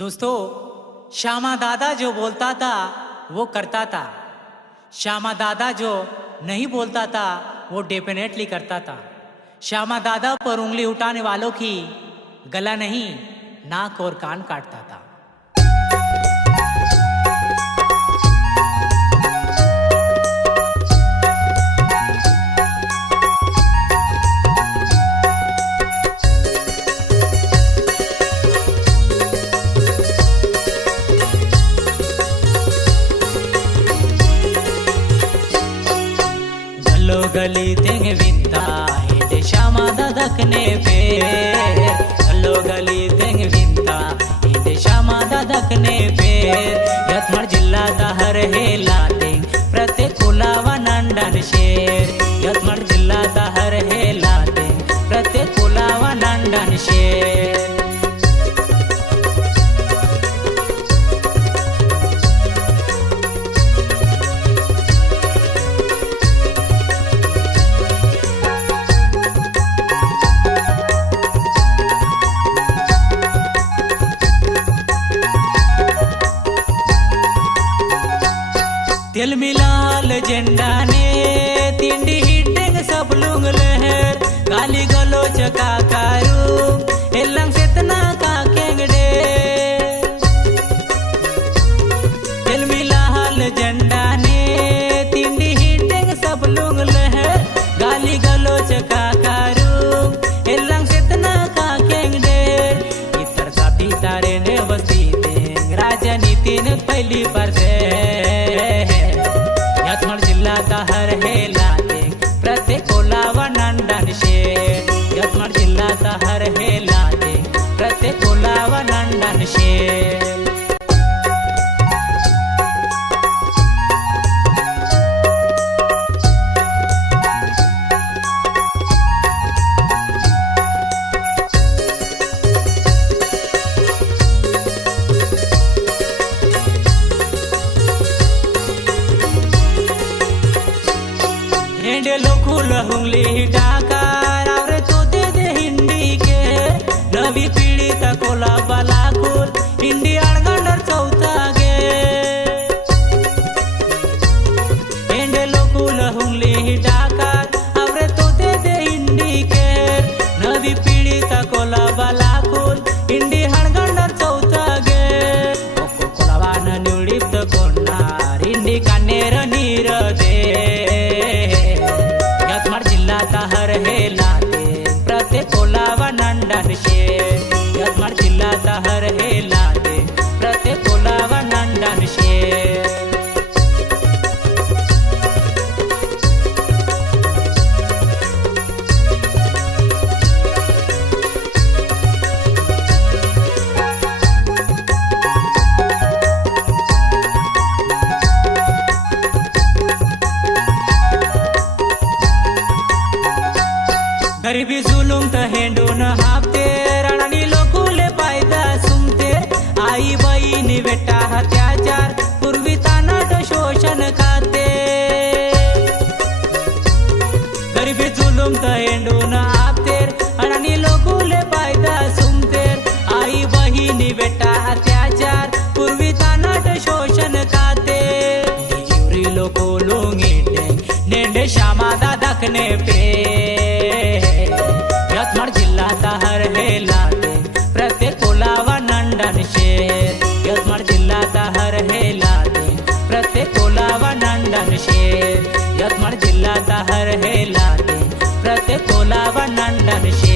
दोस्तों, श्यामा दादा जो बोलता था, वो करता था। श्यामा दादा जो नहीं बोलता था, वो डेफिनेटली करता था। श्यामा दादा पर उंगली उठाने वालों की गला नहीं, नाक और कान काटता था। गली तेंग विंता हेडे श्यामा दादकने पे. गलो गली तेंग विंता हेडे श्यामा दादकने पे. यत्मळ जिल्हा हर हे लातेंग प्रत्येक कुलावा नांडण शेर. यत्मळ जिल्हा हर हे लातेंग प्रत्येक कुलावा नांडण शेर. झेंडाने तिंडी हिटेंग सब लुंग लहर गलो चका कारू एलंग सेतना का काकेंगडे तिल हाल झेंडाने तिंडी हिटेंग सब लुंग लहर गलो चका कारू एलंग सेतना का केंगडे? इतर जाती तारे ने वस्तीतेंग राजनीतीन पहिली परसे. हेंडे लोकुल हुंगली डाकार गरिबी जुलूम त हेंडून हापते. रणानी लोकुले पायदा सुमते. आई बहिणी बेटा हत्याचार पूर्वी तानाट शोषण खाते. गरिबी जुलूम त हेंडून हापते. रणानी लोकुले पायदा सुमते. आई बहिणी बेटा हत्याचार पूर्वी तानाट शोषण खाते. जीवरी लोको लुंगिटे नेंडे श्यामा दादाकने पे. आता हरलेला ते प्रत्येक ओलावा नंडन शेर यवतमाळ जिल्ह्याचा हरहेला ते प्रत्येक ओलावा नंडन शेर यवतमाळ जिल्ह्याचा हरहेला ते प्रत्येक ओलावा नंडन शेर